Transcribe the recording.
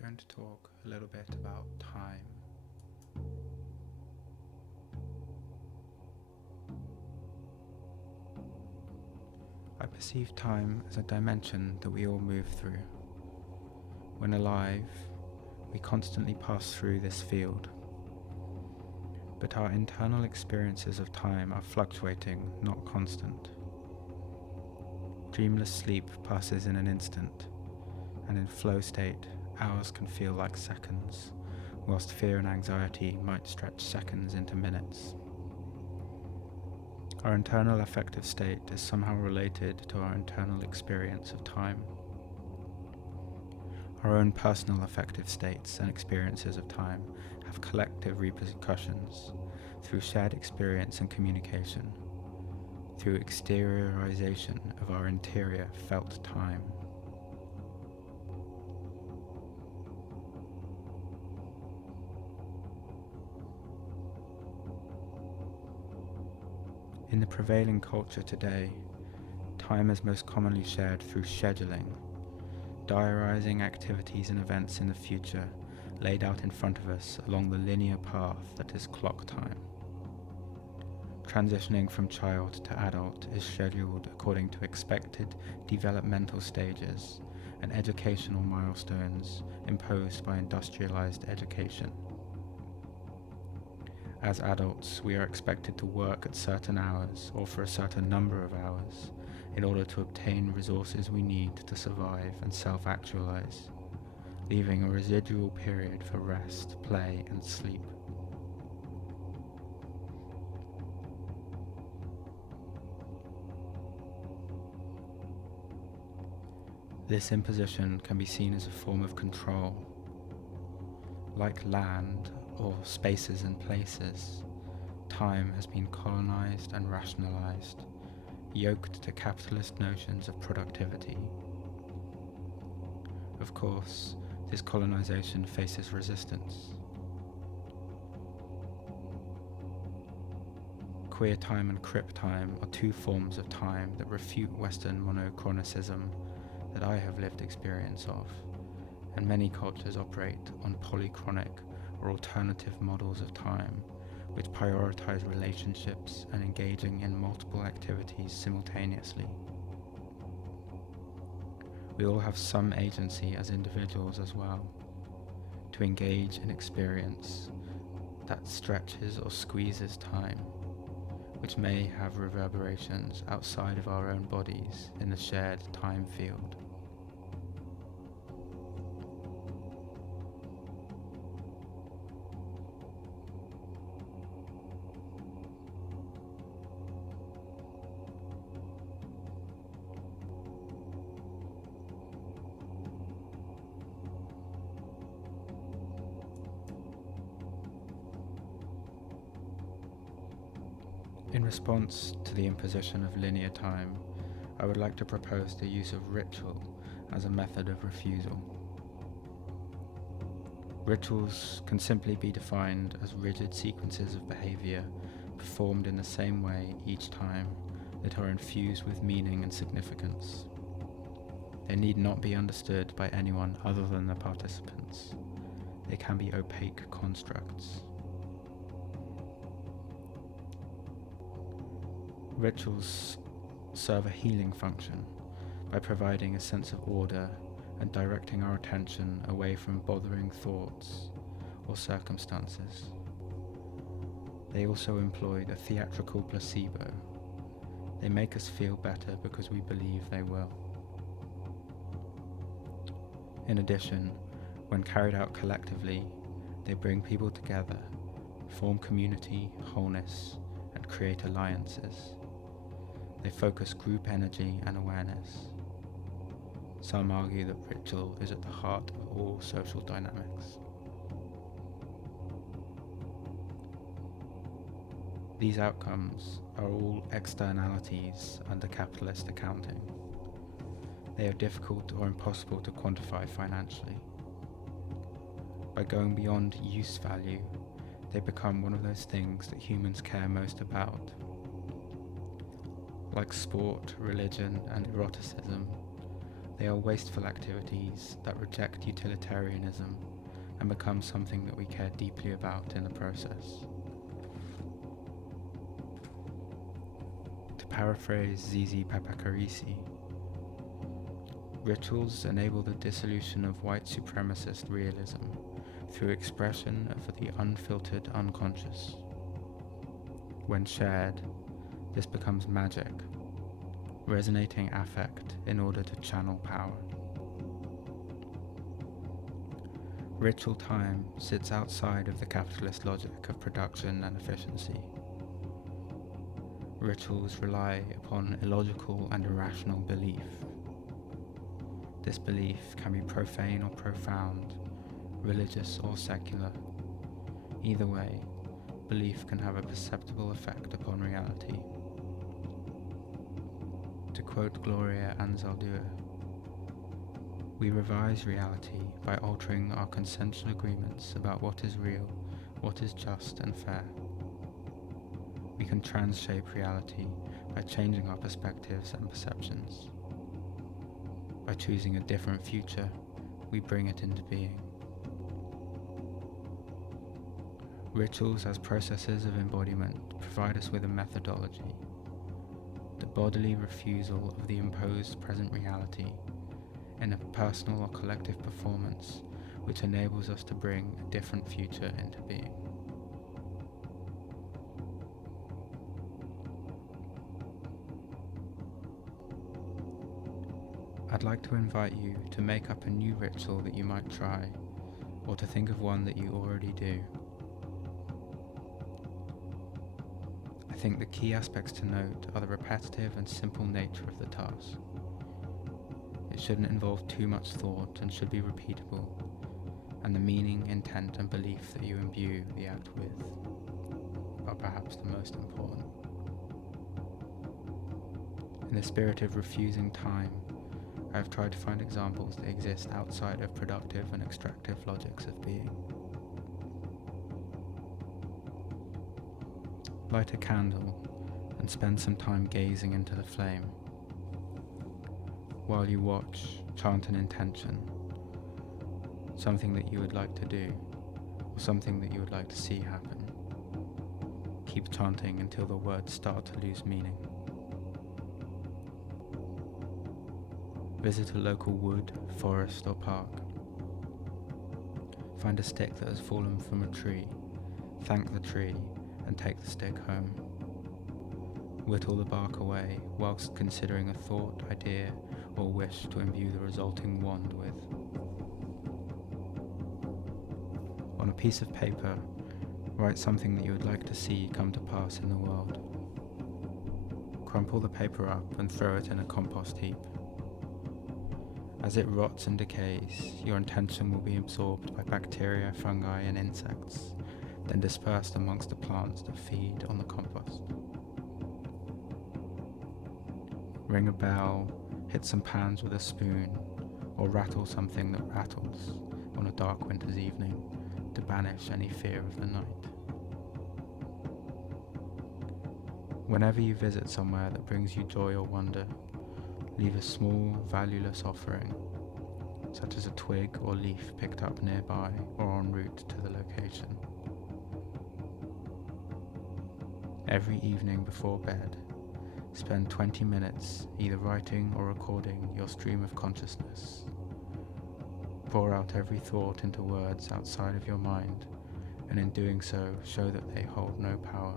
going to talk a little bit about time. I perceive time as a dimension that we all move through. When alive, we constantly pass through this field, but our internal experiences of time are fluctuating, not constant. Dreamless sleep passes in an instant, and in flow state, hours can feel like seconds, whilst fear and anxiety might stretch seconds into minutes. Our internal affective state is somehow related to our internal experience of time. Our own personal affective states and experiences of time have collective repercussions through shared experience and communication, through exteriorization of our interior felt time. In the prevailing culture today, time is most commonly shared through scheduling, diarizing activities and events in the future laid out in front of us along the linear path that is clock time. Transitioning from child to adult is scheduled according to expected developmental stages and educational milestones imposed by industrialized education. As adults, we are expected to work at certain hours or for a certain number of hours in order to obtain resources we need to survive and self-actualize, leaving a residual period for rest, play, and sleep. This imposition can be seen as a form of control. Like land or spaces and places, time has been colonized and rationalized, yoked to capitalist notions of productivity. Of course, this colonization faces resistance. Queer time and crip time are two forms of time that refute Western monochronicism that I have lived experience of, and many cultures operate on polychronic or alternative models of time which prioritize relationships and engaging in multiple activities simultaneously. We all have some agency as individuals as well, to engage in experience that stretches or squeezes time, which may have reverberations outside of our own bodies in the shared time field. In response to the imposition of linear time, I would like to propose the use of ritual as a method of refusal. Rituals can simply be defined as rigid sequences of behavior performed in the same way each time that are infused with meaning and significance. They need not be understood by anyone other than the participants. They can be opaque constructs. Rituals serve a healing function by providing a sense of order and directing our attention away from bothering thoughts or circumstances. They also employ the theatrical placebo. They make us feel better because we believe they will. In addition, when carried out collectively, they bring people together, form community, wholeness, and create alliances. They focus group energy and awareness. Some argue that ritual is at the heart of all social dynamics. These outcomes are all externalities under capitalist accounting. They are difficult or impossible to quantify financially. By going beyond use value, they become one of those things that humans care most about. Like sport, religion, and eroticism, They are wasteful activities that reject utilitarianism and become something that we care deeply about in the process. To paraphrase Zizi Papakarisi, rituals enable the dissolution of white supremacist realism through expression of the unfiltered unconscious. When shared, this becomes magic, resonating affect in order to channel power. Ritual time sits outside of the capitalist logic of production and efficiency. Rituals rely upon illogical and irrational belief. This belief can be profane or profound, religious or secular. Either way, belief can have a perceptible effect upon reality. To quote Gloria Anzaldúa, "We revise reality by altering our consensual agreements about what is real, what is just and fair. We can transshape reality by changing our perspectives and perceptions. By choosing a different future, we bring it into being." Rituals as processes of embodiment provide us with a methodology, the bodily refusal of the imposed present reality in a personal or collective performance which enables us to bring a different future into being. I'd like to invite you to make up a new ritual that you might try, or to think of one that you already do. I think the key aspects to note are the repetitive and simple nature of the task. It shouldn't involve too much thought and should be repeatable, and the meaning, intent and belief that you imbue the act with are perhaps the most important. In the spirit of refusing time, I have tried to find examples that exist outside of productive and extractive logics of being. Light a candle and spend some time gazing into the flame. While you watch, chant an intention, something that you would like to do, or something that you would like to see happen. Keep chanting until the words start to lose meaning. Visit a local wood, forest or park. Find a stick that has fallen from a tree, thank the tree and take the stick home. Whittle the bark away whilst considering a thought, idea or wish to imbue the resulting wand with. On a piece of paper, write something that you would like to see come to pass in the world. Crumple the paper up and throw it in a compost heap. As it rots and decays, your intention will be absorbed by bacteria, fungi and insects, then dispersed amongst the plants that feed on the compost. Ring a bell, hit some pans with a spoon, or rattle something that rattles on a dark winter's evening to banish any fear of the night. Whenever you visit somewhere that brings you joy or wonder, leave a small, valueless offering, such as a twig or leaf picked up nearby or en route to the location. Every evening before bed, spend 20 minutes either writing or recording your stream of consciousness. Pour out every thought into words outside of your mind, and in doing so, show that they hold no power